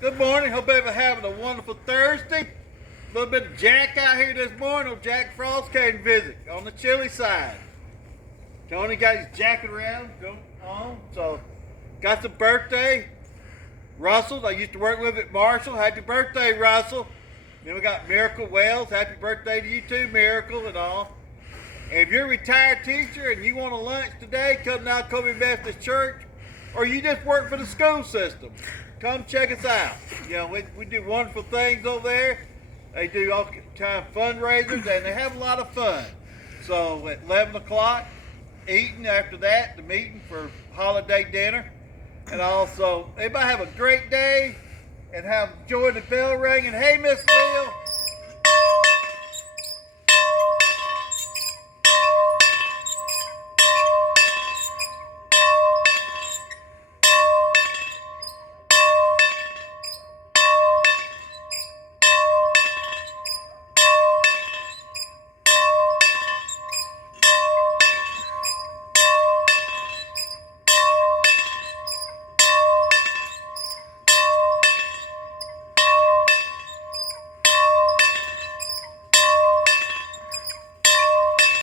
Good morning. Hope everybody's having a wonderful Thursday. A little bit of Jack out here this morning. Old Jack Frost came to visit on the chilly side. Tony got his jacket around, going on. So, got some birthday. Russell, I used to work with at Marshall. Happy birthday, Russell. Then we got Miracle Wells. Happy birthday to you too, Miracle and all. And if you're a retired teacher and you want a lunch today, come down to Kobe Methodist Church, or you just work for the school system, come check us out. You know, we do wonderful things over there. They do all kind of fundraisers, and they have a lot of fun. So at 11 o'clock, eating after that, the meeting for holiday dinner. And also, everybody have a great day and have enjoyed the bell ringing. Hey, Miss Lil,